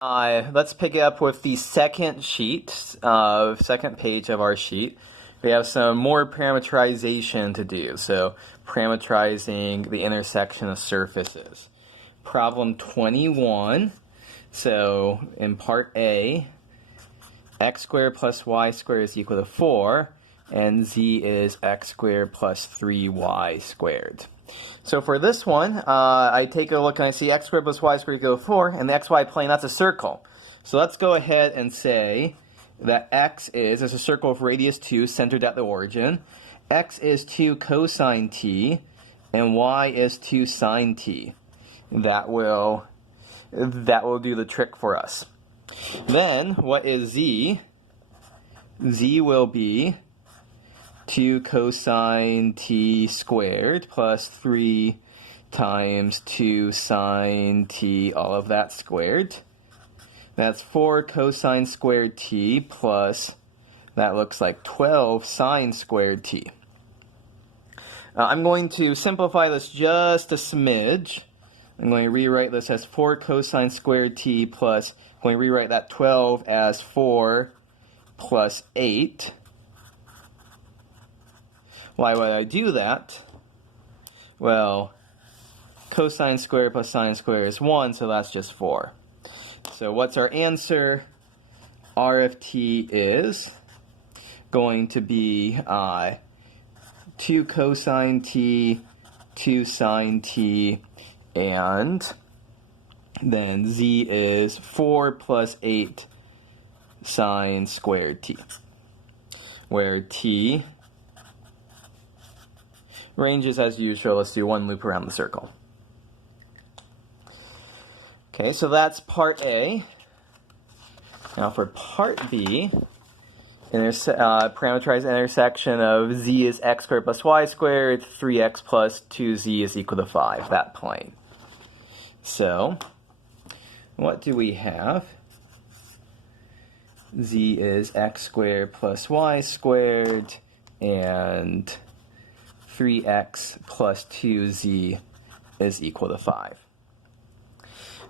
Let's pick it up with the second page of our sheet. We have some more parameterization to do. So parameterizing the intersection of surfaces. Problem 21. So in part A, x squared plus y squared is equal to 4, and z is x squared plus 3y squared. So for this one, I take a look and I see x squared plus y squared equal to 4, and the xy plane, that's a circle. So let's go ahead and say that x is a circle of radius 2 centered at the origin. X is 2 cosine t, and y is 2 sine t. That will do the trick for us. Then, what is z? Z will be 2 cosine t squared plus 3 times 2 sine t, all of that squared. That's 4 cosine squared t plus, that looks like 12 sine squared t. I'm going to simplify this just a smidge. I'm going to rewrite this as 4 cosine squared t plus, I'm going to rewrite that 12 as 4 plus 8. Why would I do that? Well, cosine squared plus sine squared is 1, so that's just 4. So what's our answer? R of t is going to be 2 cosine t, 2 sine t, and then z is 4 plus 8 sine squared t, where t ranges as usual. Let's do one loop around the circle. Okay, so that's part A. Now for part B, parameterize the intersection of z is x squared plus y squared, 3x plus 2z is equal to 5, that plane. So, what do we have? Z is x squared plus y squared, and 3x plus 2z is equal to 5.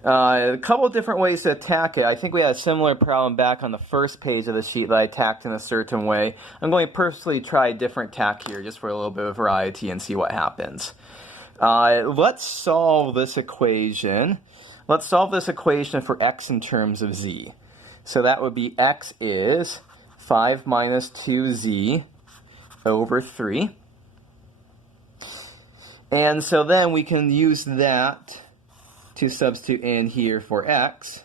A couple different ways to attack it. I think we had a similar problem back on the first page of the sheet that I attacked in a certain way. I'm going to personally try a different tack here just for a little bit of variety and see what happens. Let's solve this equation. Let's solve this equation for x in terms of z. So that would be x is 5 minus 2z over 3. And so then we can use that to substitute in here for x.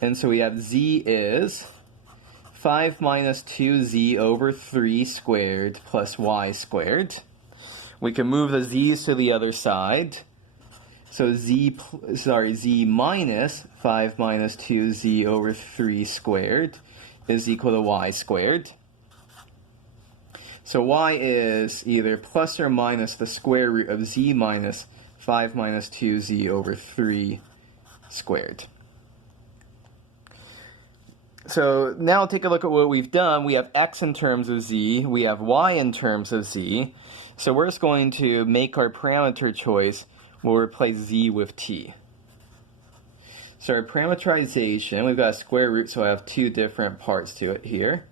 And so we have z is 5 minus 2z over 3 squared plus y squared. We can move the z's to the other side. So z minus 5 minus 2z over 3 squared is equal to y squared. So y is either plus or minus the square root of z minus 5 minus 2z over 3 squared. So now take a look at what we've done. We have x in terms of z. We have y in terms of z. So we're just going to make our parameter choice. We'll replace z with t. So our parameterization, we've got a square root, so I have two different parts to it here.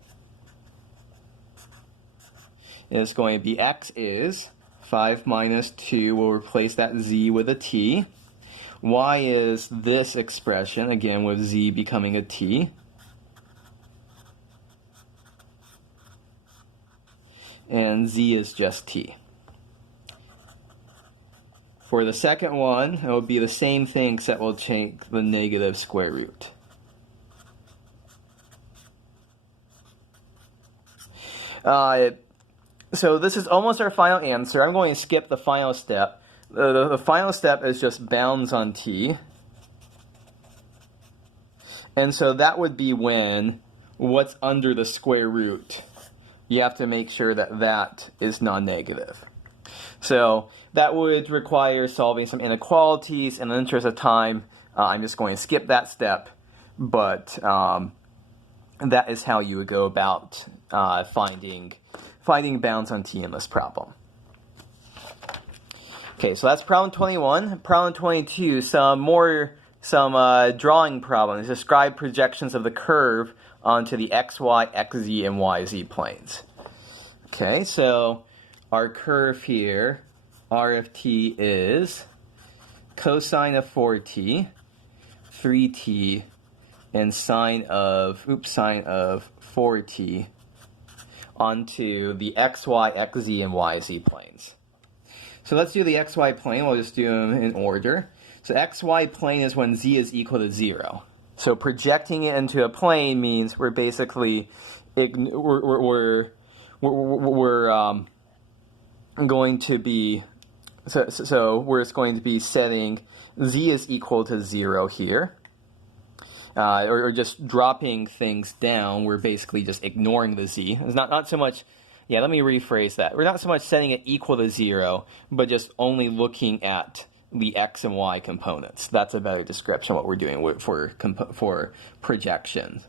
It's going to be x is 5 minus 2. We'll replace that z with a t. Y is this expression, again with z becoming a t. And z is just t. For the second one, it will be the same thing except we'll take the negative square root. So this is almost our final answer. I'm going to skip the final step. The final step is just bounds on t. And so that would be when what's under the square root, you have to make sure that that is non-negative. So that would require solving some inequalities. In the interest of time, I'm just going to skip that step. But that is how you would go about finding bounds on t in this problem. Okay, so that's problem 21. Problem 22, some more some drawing problems. Describe projections of the curve onto the xy, xz, and yz planes. Okay, so our curve here, r of t is cosine of 4t, 3t, and sine of 4t onto the xy, xz, and yz planes. So let's do the xy plane. We'll just do them in order. So xy plane is when z is equal to 0. So projecting it into a plane means we're basically we're going to be we're going to be setting z is equal to 0 here. Or just dropping things down, we're basically just ignoring the z. It's not so much, let me rephrase that. We're not so much setting it equal to 0, but just only looking at the x and y components. That's a better description of what we're doing for projections.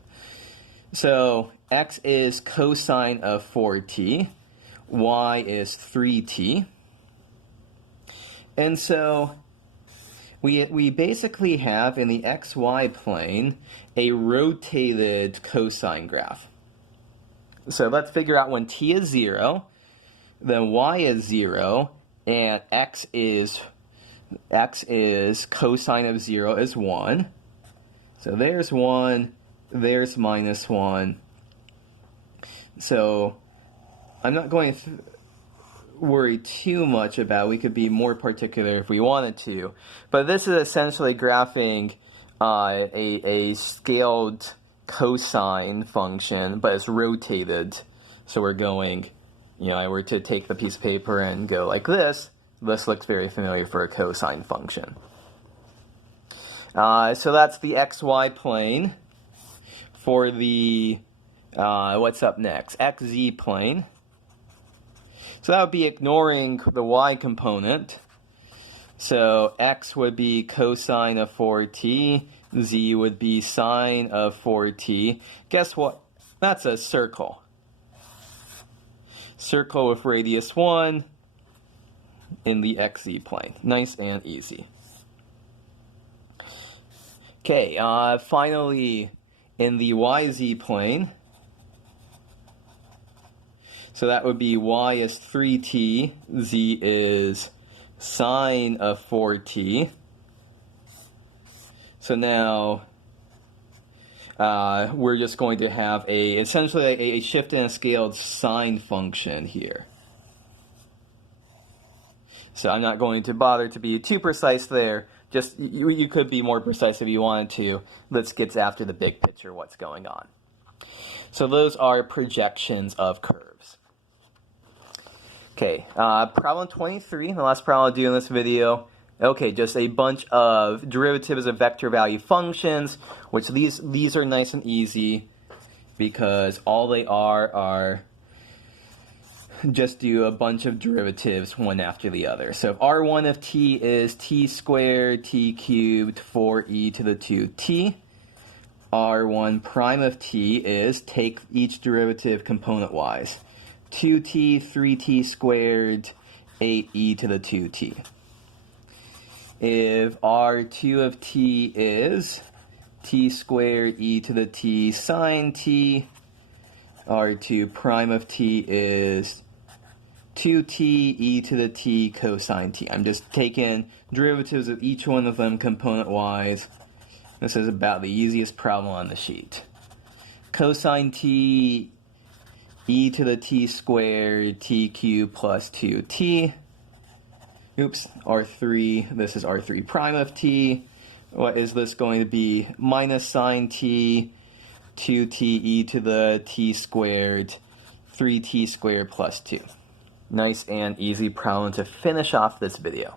So x is cosine of 4t, y is 3t. And so we basically have in the xy plane a rotated cosine graph. So let's figure out when t is 0, then y is 0, and x is cosine of 0 is 1. So there's 1, there's minus 1. So I'm not going to worry too much about. We could be more particular if we wanted to. But this is essentially graphing a scaled cosine function, but it's rotated. So we're going, I were to take the piece of paper and go like this. This looks very familiar for a cosine function. So that's the xy plane. For the, what's up next? xz plane. So that would be ignoring the y component. So x would be cosine of 4t, z would be sine of 4t. Guess what? That's a circle. Circle with radius 1 in the xz plane. Nice and easy. Okay, finally in the yz plane. So that would be y is 3t, z is sine of 4t. So now we're just going to have essentially a shifted and scaled sine function here. So I'm not going to bother to be too precise there. Just you could be more precise if you wanted to. Let's get after the big picture, what's going on. So those are projections of curves. Okay, problem 23, the last problem I'll do in this video. Okay, just a bunch of derivatives of vector value functions, which these are nice and easy because all they are just do a bunch of derivatives one after the other. So if r1 of t is t squared t cubed 4e to the 2t, r1 prime of t is take each derivative component-wise. 2t, 3t squared, 8e to the 2t. If r2 of t is t squared e to the t sine t, r2 prime of t is 2t e to the t cosine t. I'm just taking derivatives of each one of them component-wise. This is about the easiest problem on the sheet. Cosine t e to the t squared t cubed plus 2t. Oops, r3, this is r3 prime of t. What is this going to be? Minus sine t, 2t e to the t squared, 3t squared plus 2. Nice and easy problem to finish off this video.